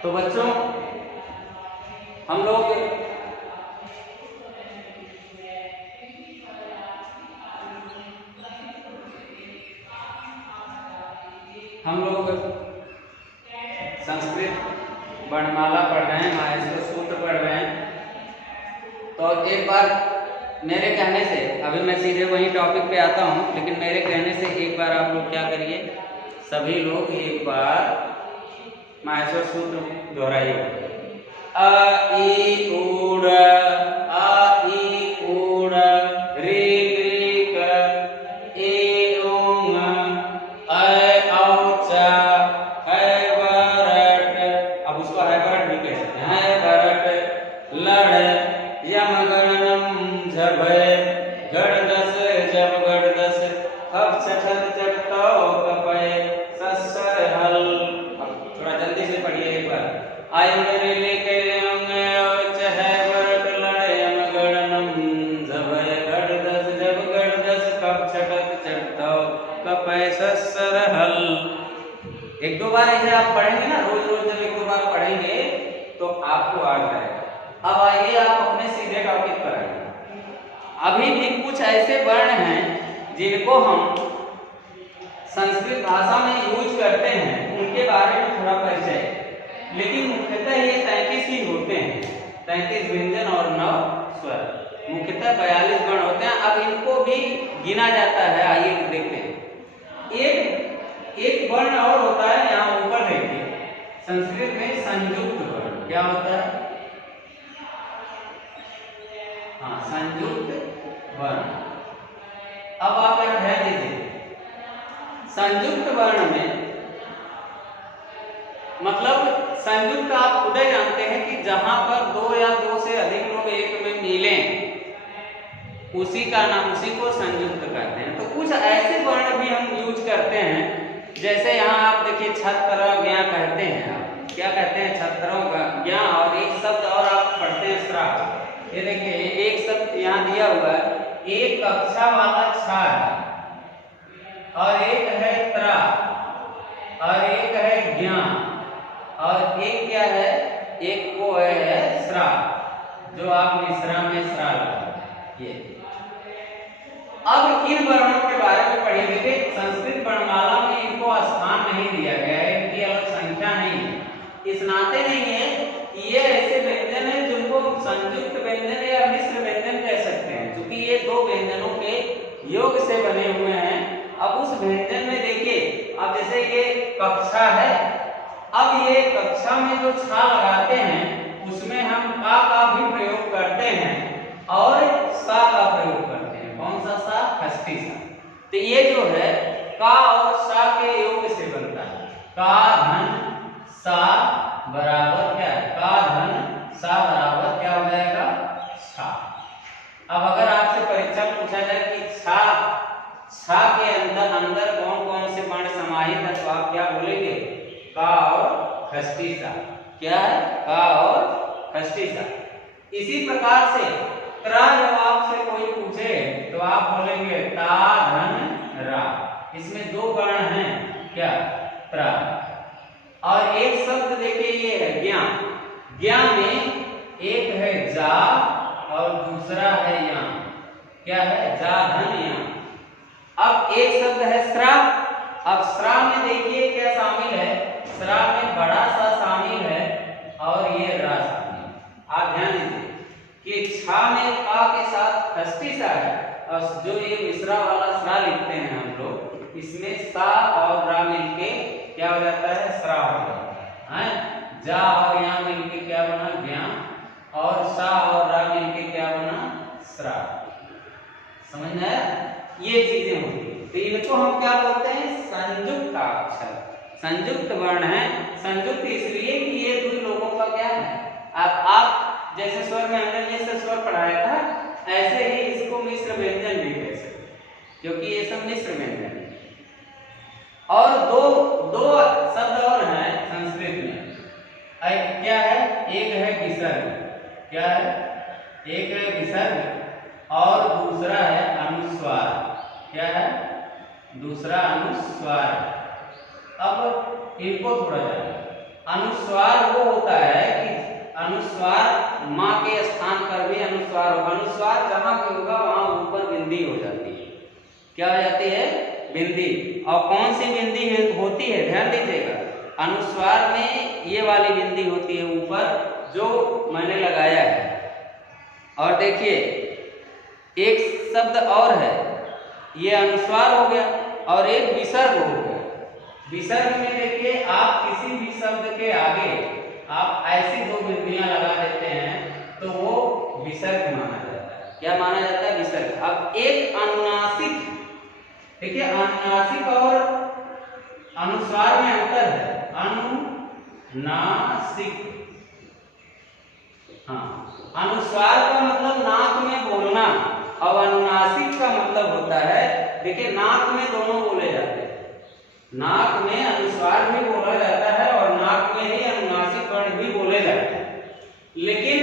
तो बच्चों हम लोग संस्कृत वर्णमाला पढ़ रहे हैं, माहेश्वर सूत्र पढ़ रहे हैं। तो एक बार मेरे कहने से, अभी मैं सीधे वही टॉपिक पे आता हूँ, लेकिन मेरे कहने से एक बार आप लोग क्या करिए, सभी लोग एक बार माहेश्वर सूत्र दोहराइए। अ ई ऊड़, अ ई ऊड़, रे रे क, ए ओंग, ऐ औ चा, है बरट। अब उसको है बरट भी कह सकते हैं। है बरट लड़, यम गणनम झभय, गढ़ दस जब गढ़ दस, खप छठत चटतो कपय, सस्सर हल। अब थोड़ा जल्दी से पढ़िए एक बार। आय मेरे लेके है बरट लड़, यम गणनम झभय, गढ़ दस जब गढ़ दस, खप छठत चटतो कपय, सस्सर हल। एक दो बार ऐसे आप पढ़ेंगे ना, रोज रोज जब एक दो बार पढ़ेंगे तो आपको आ जाएगा। अब आइए आप अपने सीधे टॉपिक पर आइए। अभी भी कुछ ऐसे वर्ण हैं जिनको हम संस्कृत भाषा में यूज करते हैं, उनके बारे में थोड़ा परिचय। लेकिन मुख्यतः ये 33 ही होते हैं, 33 व्यंजन और 9 स्वर। मुख्यतः 42 वर्ण होते हैं। अब इनको भी गिना जाता है, आइए देखते हैं। एक वर्ण और होता है, यहाँ ऊपर देखिए, संस्कृत में संयुक्त वर्ण। क्या होता है? हाँ, संयुक्त वर्ण। अब आप यहाँ ध्यान दीजिए, संयुक्त वर्ण में मतलब संयुक्त आप खुद ही जानते हैं कि जहां पर दो या दो से अधिक लोग एक में मिलें, उसी का नाम, उसी को संयुक्त कहते हैं। तो कुछ ऐसे वर्ण भी हम यूज करते हैं, जैसे यहाँ आप देखिए छत्र ज्ञ कहते हैं। आप क्या कहते हैं? छत्रों का ज्ञ। और एक शब्द और आप पढ़ते हैं श्रा। ये देखिए एक शब्द यहाँ दिया हुआ है, एक कक्षा वाला छा है, और एक है त्रा, और एक है ज्ञ, और एक क्या है? एक को है श्रा, जो आप मिश्रा में श्रा लगाते। ये अब इन वर्णों के बारे में पढ़िए। देखिए संस्कृत वर्णमाला में इनको स्थान नहीं दिया गया है, इनकी अलग संख्या नहीं है। इस नाते नहीं है कि ये ऐसे व्यंजन है जिनको संयुक्त व्यंजन या मिश्र व्यंजन कह सकते हैं, क्योंकि ये दो व्यंजनों के योग से बने हुए हैं। अब उस व्यंजन में देखिए, अब जैसे ये कक्षा है, अब ये कक्षा में जो छा लगाते हैं उसमें हम का भी प्रयोग करते हैं और सा का प्रयोग करते हैं। कौन सा सा? खष्टी सा। तो ये जो है का और सा के योग से बनता है। का धन सा बराबर क्या है? का धन सा बराबर क्या हो जाएगा? छा। अब अगर आपसे परीक्षा में पूछा जाए कि छा के अंदर कौन कौन से वर्ण समाहित है, तो आप क्या बोलेंगे? का और खष्टी सा। क्या है? का और खष्टी सा। इसी प्रकार से त्रा जब आपसे कोई पूछे तो आप बोलेंगे ता धन रा। इसमें दो वर्ण हैं, क्या? त्रा। और एक शब्द देखिए ये है ज्ञ। ज्ञ में एक है जा और दूसरा है या। क्या है? जा धन या। अब एक शब्द है श्रा। अब श्रा में देखिए क्या शामिल है? श्रा में बड़ा सा शामिल है और ये रा शामिल। आप ध्यान दीजिए कि छा में का के साथ खष्टी सा है, और जो ये मिश्रा वाला श्रा लिखते हैं हम लोग, इसमें सा और रा मिलके क्या हो जाता है? श्रा हो जाता है। जा और यहाँ मिलके क्या बना? ज्ञ। और सा और रा मिलके क्या बना? श्रा। समझ में आया? ये चीजें होती है। तो इनको हम क्या बोलते हैं? संयुक्त अक्षर, संयुक्त वर्ण है। संयुक्त इसलिए कि ये दो लोगों का क्या है? आप जैसे स्वर में हमने मिश्र स्वर पढ़ाया था, ऐसे ही इसको मिश्र व्यंजन भी कह सकते हैं, क्योंकि ये सब मिश्र व्यंजन है। और दो शब्द और हैं संस्कृत में। क्या है? एक है विसर्ग। क्या है? एक है विसर्ग और दूसरा है अनुस्वार। क्या है? दूसरा अनुस्वार। अब इनको थोड़ा जानिए। अनुस्वार वो होता है कि अनुस्वार माँ के स्थान पर भी अनुस्वार होगा। अनुस्वार जहां भी होगा वहां ऊपर बिंदी हो जाती है। क्या हो जाती है? बिंदी। और कौन सी बिंदी होती है? ध्यान दीजिएगा, अनुस्वार में ये वाली बिंदी होती है ऊपर, जो मैंने लगाया है। और देखिए एक शब्द और है, ये अनुस्वार हो गया और एक विसर्ग हो गया। विसर्ग में देखिए आप किसी भी शब्द के आगे आप ऐसी दो बिंदियां लगा देते हैं तो वो विसर्ग माना जाता है। क्या माना जाता है? विसर्ग। अब एक अनुनासिक, देखिए अनुनासिक और अनुस्वार में अंतर है। अनुनासिक, हाँ, अनुस्वार का मतलब नाक में बोलना और अनुनासिक का मतलब होता है, देखिए नाक में दोनों बोले जाते हैं। नाक में अनुस्वार भी बोला जाता है और नाक में ही अनुनासिक वर्ण भी बोले जाते हैं, लेकिन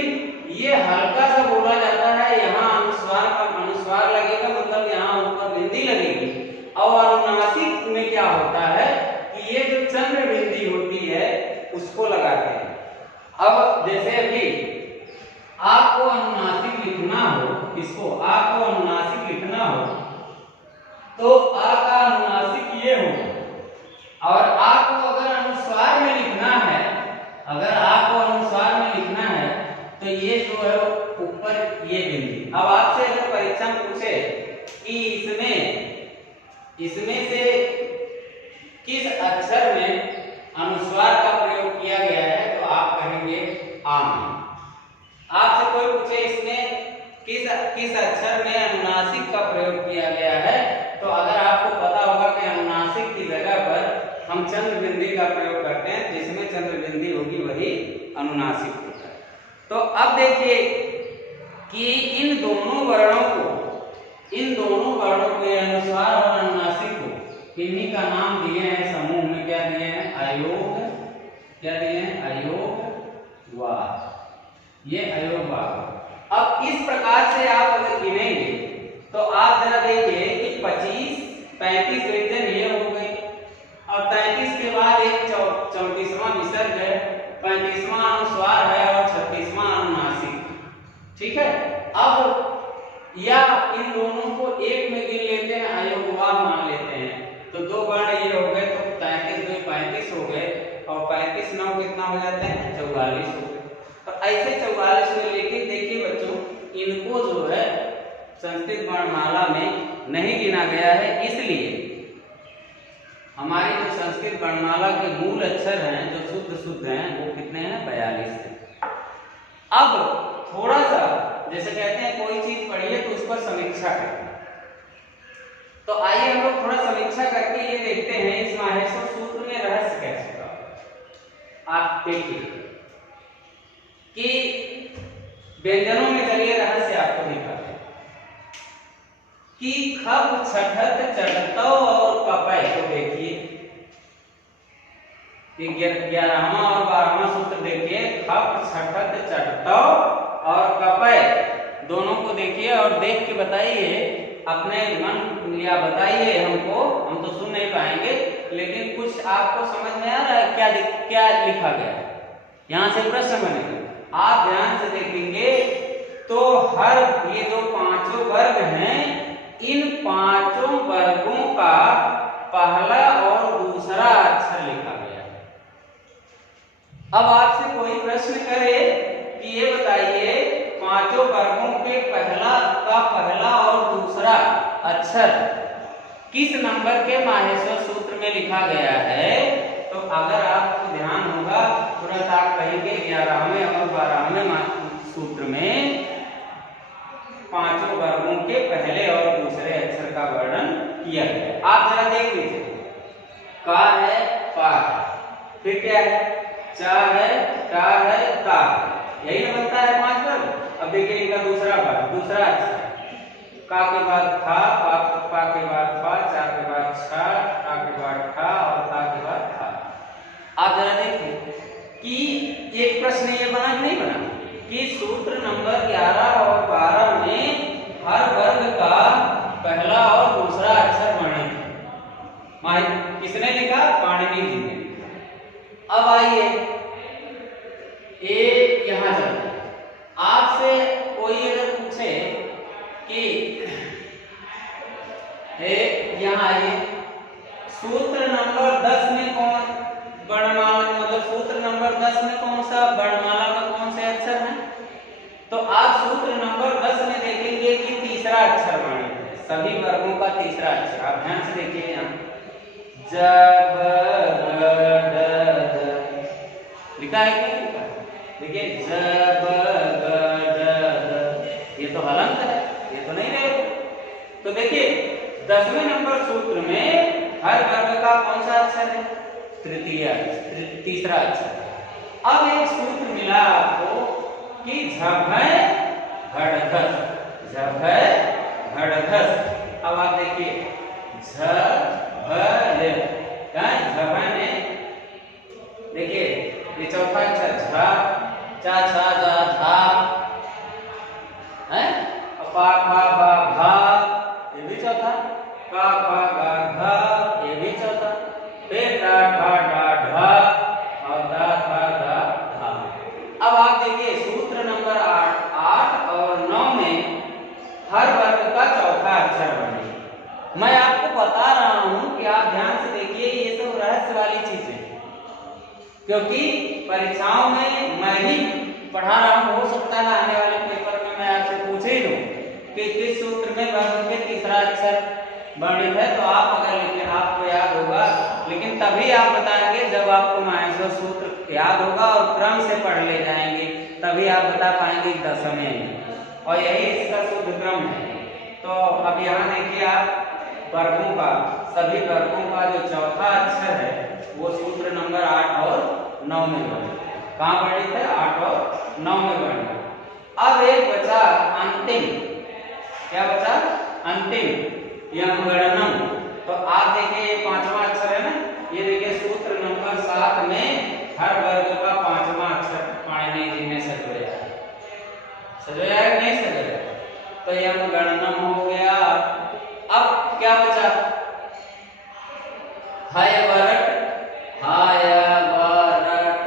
ये हल्का सा बोला जाता है। यहाँ अनुस्वार का अनुस्वार लगेगा मतलब यहाँ ऊपर बिंदी लगेगी। और अनुनासिक में क्या होता है कि ये जो चंद्र बिंदी होती है उसको लगाते हैं। अब जैसे अभी आपको अनुनासिक लिखना हो, इसको आपको अनुनासिक लिखना हो तो आ का अनुनासिक ये होगा। और आपको अगर अनुस्वार में लिखना है, अगर आपको अनुस्वार में लिखना है तो ये जो है ऊपर ये बिंदी। अब आपसे अगर परीक्षा में पूछे कि इसमें से किस अक्षर में अनुस्वार का प्रयोग किया गया है तो आप कहेंगे आम। आपसे कोई पूछे इसमें किस अक्षर में अनुनासिक का प्रयोग किया गया है तो अगर आपको पता होगा कि अनुनासिक की जगह पर हम चंद्र बिंदी का प्रयोग करते हैं, जिसमें चंद्र बिंदी होगी वही अनुनासिक होता है। तो अब देखिए कि इन दोनों वर्णों को अनुस्वार और अनुनासिक को इन्हीं का नाम दिए हैं, समूह में क्या दिए हैं? अयोग। क्या दिए हैं? अयोगवाद। ये अयोगवाद। अब इस प्रकार से आप अगर गिनेंगे तो आप जरा देखिए कि 35 व्यंजन ये हो गए और 33 के बाद एक 34वां विसर्ग है, 35वां अनुस्वार है और 36वां अनुनासिक। ठीक है। अब या इन दोनों को एक में गिन लेते हैं, अयोगवाद मान लेते हैं, तो दो वर्ण ये हो गए तो 33 में 35 हो गए और 35 9 कितना हो जाता है? 44 हो गए। तो ऐसे 44 में, लेकिन देखिए बच्चों इनको जो है संस्कृत वर्णमाला में नहीं गिना गया है, इसलिए हमारी जो संस्कृत वर्णमाला के मूल अक्षर हैं जो शुद्ध हैं वो कितने हैं? 42 हैं। अब थोड़ा सा जैसे कहते हैं कोई चीज पढ़िए तो उस पर समीक्षा करें, तो आइए हम लोग थोड़ा समीक्षा करके ये देखते हैं इस माहेश्वर सूत्र में रहस्य कैसे था। आप देखिए कि व्यंजनों में चलिए रहस्य आपको दिखाते हैं कि खप छठत चटतौ और कपय को देखिए, 11वां और 12वां सूत्र देखिए, खप छठत चटतौ और कपय दोनों को देखिए और देख के बताइए, अपने मन या बताइए हमको, हम तो सुन नहीं पाएंगे लेकिन कुछ आपको समझ में आ रहा है क्या लिखा गया है? यहाँ से प्रश्न बनेगा, आप ध्यान से देखेंगे तो हर ये जो पांचों वर्ग हैं, इन पांचों वर्गों का पहला और दूसरा अक्षर लिखा गया है। अब आपसे कोई प्रश्न करे कि ये बताइए पांचों वर्गों के पहला और दूसरा अक्षर किस नंबर के माहेश्वर सूत्र में लिखा गया है, तो अगर आपको ध्यान होगा तुरंत आप कहेंगे 11वें और 12वें सूत्र में पांचों वर्गों के पहले और दूसरे अक्षर का वर्णन किया गया। आप जरा देख लीजिए, का है, पा है, फिर क्या है, चा है, टा है, ता, यही ना बनता है 5 वर्ग। अब देखिए इनका दूसरा अक्षर, का के बाद खा, पा के बाद पा, चा के बाद छा, टा के बाद ठा और ता के बाद था। आप जरा देखिए कि एक प्रश्न ये बना कि नहीं बना कि सूत्र नंबर 11 और 12 में हर वर्ग का पहला और दूसरा अक्षर वर्णित है। किसने लिखा? पाणिनि जी ने। अब आइए यहाँ आइए, सूत्र नंबर 10 में कौन वर्णमाला, मतलब सूत्र नंबर 10 में कौन सा वर्णमाला में कौन से अक्षर हैं? तो आप सूत्र नंबर 10 में देखेंगे कि तीसरा अक्षर वर्णित है, सभी वर्गों का तीसरा अक्षर। आप ध्यान से देखिए यहाँ जब लिखा है क्या लिखा है? देखिए जब ये तो हलंत है, ये तो नहीं रहेगा। तो देखिए 10वें नंबर सूत्र में हर वर्ग का कौन सा अक्षर है? तीसरा अक्षर। अब एक सूत्र मिला आपको कि झभय घड़घस, झभय घड़घस। अब आप देखिए झभय, झभय में देखिए ये चौथा अक्षर झा, चा छा जा झा है, पा खा बा भा ये भी चौथा, का खा गा घा ये भी चौथा, फिर डा ढा डा ढा और दा था दा धा। अब आप देखिए सूत्र नंबर 8 और 9 में हर वर्ग का चौथा अक्षर बने। मैं आपको बता रहा हूं कि आप ध्यान से देखिए, ये सब रहस्य वाली चीजें, क्योंकि परीक्षाओं में मैं ही पढ़ा रहा हूं, हो सकता है आने वाले पेपर में मैं आपसे पूछ ही लूं कि किस सूत्र में वर्ग के तीसरा अक्षर वर्णित है। तो आप अगर लिखें आपको याद होगा, लेकिन तभी आप बताएंगे जब आपको माहेश्वर सूत्र याद होगा और क्रम से पढ़ ले जाएंगे, तभी आप बता पाएंगे 10वें में, और यही इसका शुद्ध क्रम है। तो अब यहाँ देखिए आप वर्गों का, सभी वर्गों का जो चौथा अक्षर है वो सूत्र नंबर 8 और 9 में वर्णित है। कहाँ वर्णित है? 8 और 9 में वर्णित है। अब एक बचा अंतिम, क्या बचा? अंतिम यमगणनम। तो आप देखिए ये 5वां अक्षर है ना, ये देखिए सूत्र नंबर 7 में हर वर्ग का 5वां अक्षर पाणिनि जी ने सजाया है। सजाया है नहीं सजाया? तो यमगणनम हो गया। अब क्या बचा? हयवरट, हायवरट,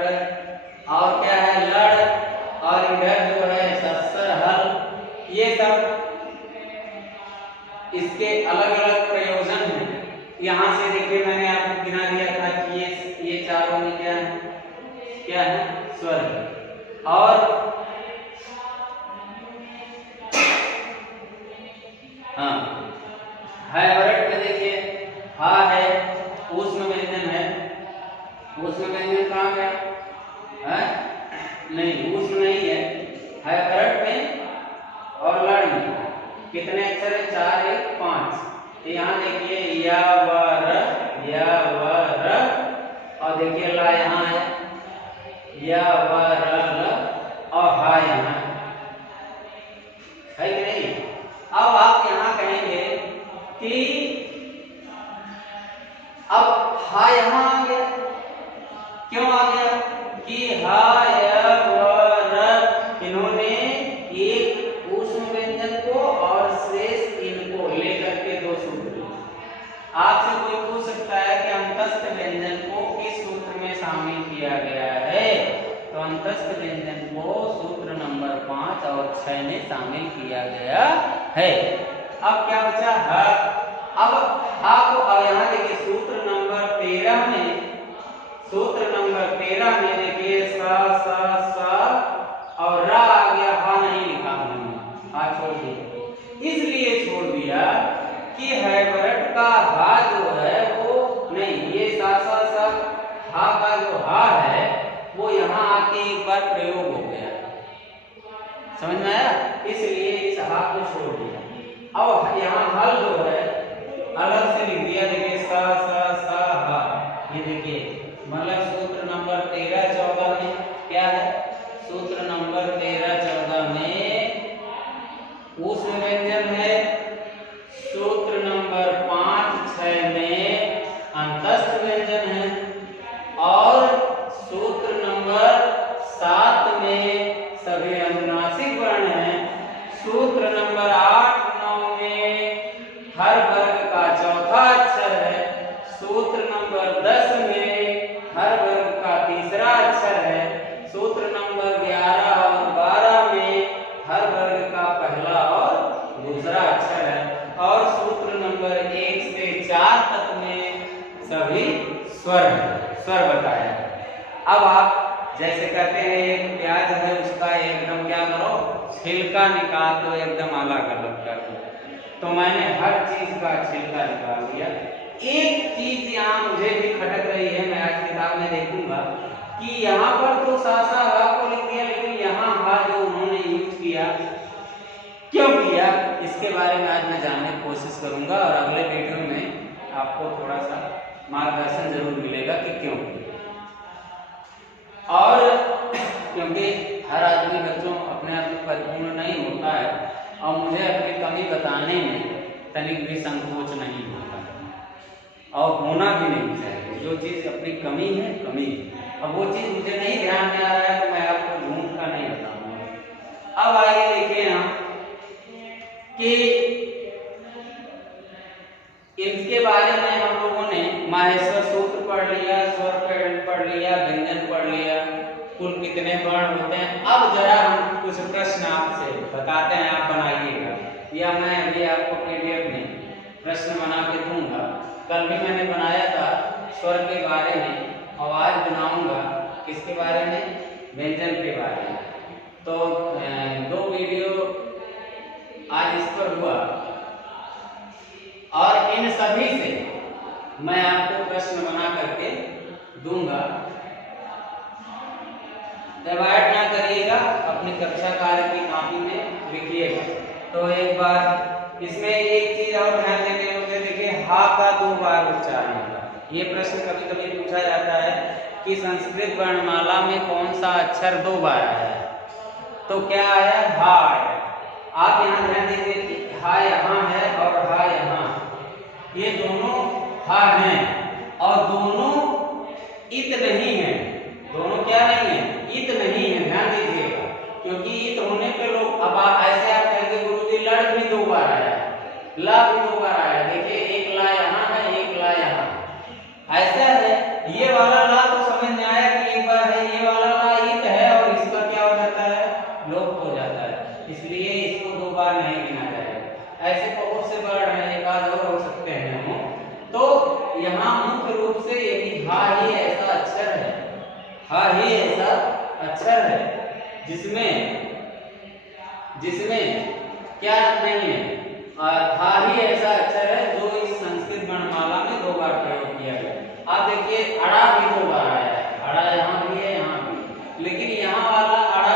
और क्या है? लड़, और इधर जो है सस्सर हल। ये सब इसके अलग अलग प्रयोजन हैं। यहाँ से देखिए मैंने आपको गिना दिया था कि ये चारों में क्या है? क्या है? स्वर है। और हाँ, हयवरट में देखिए हा है, ऊष्म व्यंजन है। ऊष्म व्यंजन कहाँ गया? है नहीं, ऊष्म नहीं है। हयवरट में और लड़ में कितने अक्षर है? 4 1 5। तो यहाँ देखिए या वर, और देखिए ला यहाँ है, या वर और हा यहाँ है कि नहीं? अब आप यहाँ कहेंगे कि अब हा यहाँ आ गया, क्यों आ गया? कि हा या वर इन्होंने एक ऊष्म व्यंजन को और शेष इनको लेकर के दो सूत्र। आपसे कोई पूछ सकता है कि अंतस्थ व्यंजन को किस सूत्र में शामिल किया गया है? तो अंतस्थ व्यंजन को सूत्र नंबर 5 और 6 में शामिल किया गया है। अब क्या बचा? ह। अब आपको अब यहाँ देखिए सूत्र नंबर 13 में, सूत्र नंबर 13 में देखिए सा और रा आ गया, हा नहीं लिखा हमने, हा छोड़ दिया। इसलिए छोड़ दिया कि हयवरट का हा जो है वो नहीं, ये सा हा का जो हा है वो यहाँ आके एक बार प्रयोग हो गया, समझ में आया? इसलिए इस हा को छोड़ दिया। अब यहाँ हल जो है अलग से लिख दिया, देखिए सा हा। ये देखिए मतलब सूत्र नंबर 13 14 में क्या है? सूत्र नंबर 13 14 में ऊष्म व्यंजन है। सूत्र नंबर 5 6 में अंतस्थ व्यंजन है, और सूत्र नंबर 7 में सभी अनुनासिक वर्ण हैं। सूत्र नंबर 8 9 में हर वर्ग का चौथा अक्षर है। सूत्र नंबर 10 में हर वर्ग का तीसरा अक्षर है। सूत्र नंबर 11 और 12 में हर वर्ग का पहला और दूसरा अक्षर है। और सूत्र नंबर 1 स्वर स्वर बताया। अब आप जैसे कहते हैं एक प्याज है उसका एकदम क्या करो, छिलका निकाल दो, एकदम अलग अलग कर दो। तो मैंने हर चीज का छिलका निकाल दिया। एक चीज यहाँ मुझे भी खटक रही है, मैं आज किताब में देखूंगा कि यहाँ पर तो सासा हा को लिख दिया, लेकिन यहाँ हा जो उन्होंने यूज किया क्यों किया, इसके बारे में आज मैं जानने की कोशिश करूंगा और अगले वीडियो में आपको थोड़ा सा मार्गदर्शन जरूर मिलेगा कि क्यों किया। और क्योंकि हर आदमी बच्चों अपने आप में परिपूर्ण नहीं होता है और मुझे अपनी कमी बताने में तनिक भी संकोच नहीं होता और होना भी नहीं चाहिए। जो चीज़ अपनी कमी है कमी है, अब वो चीज़ मुझे नहीं ध्यान में आ रहा है तो मैं आपको झूठ का नहीं बताऊंगा। अब आइए देखिए यहाँ कि इसके बारे में हम लोगों ने माहेश्वर सूत्र पढ़ लिया, स्वर पढ़ लिया, व्यंजन पढ़ लिया, कुल कितने वर्ण होते हैं। अब जरा हम कुछ प्रश्न आपसे बताते हैं, आप बनाइएगा या मैं अभी आपको पीडीएफ में प्रश्न बना के दूंगा। कल भी मैंने बनाया था स्वर के बारे में और आज बनाऊंगा किसके बारे में, व्यंजन के बारे में। तो 2 वीडियो आज इस पर हुआ और इन सभी से मैं आपको प्रश्न बना करके दूंगा। डिवाइड ना करिएगा, अपनी कक्षा कार्य की कॉपी में लिखिएगा। तो एक बार इसमें एक चीज और ध्यान देने होंगे, देखिए हा का 2 बार उच्चारण होगा। ये प्रश्न कभी कभी पूछा जाता है कि संस्कृत वर्णमाला में कौन सा अक्षर 2 बार आया है, तो क्या आया, हा आया। आप यहाँ ध्यान दीजिए कि हा यहाँ है और हा यहाँ, ये दोनों हा हैं और दोनों इत नहीं है। दोनों क्या नहीं है, इत नहीं है, ध्यान दीजिएगा। क्योंकि इत होने पे लोग, अब आप ऐसे आप कहेंगे गुरुजी लड़ भी 2 बार आया है, ला भी 2 बार आया, देखिए एक ला यहाँ है एक ला यहाँ, ऐसा है। ये वाला ला तो समझ में आया कि एक बार है, ये वाला ला इत है और इसका क्या हो जाता है, लोप हो जाता है, इसलिए इसको 2 बार नहीं गिना जाएगा। ऐसे बहुत से वर्ण हैं, एक आध और हो सकते हैं हम। तो यहाँ मुख्य रूप से यही हा ही ऐसा अक्षर है, हा ही ऐसा अक्षर है जिसमें क्या नहीं है, हा ही ऐसा अक्षर है जो इस संस्कृत वर्णमाला में 2 बार प्रयोग किया गया। आप देखिए अड़ा भी 2 बार आया है, अड़ा यहाँ भी है यहाँ भी, लेकिन यहाँ वाला अड़ा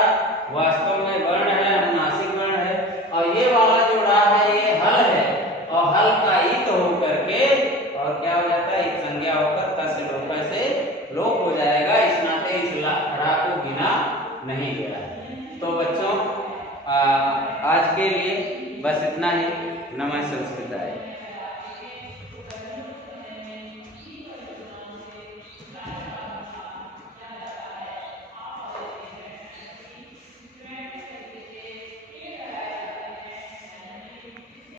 वास्तव में वर्ण है, अनुनासिक वर्ण है, और ये वाला जो ड़ा है ये हल है और हल का इत होकर के और क्या हो जाता है, एक संज्ञा होकर क से लोप से लोप हो जाएगा। इस नाते इस रा को गिना नहीं गया। तो बच्चों आज के लिए बस इतना ही। नमः संस्कृताय।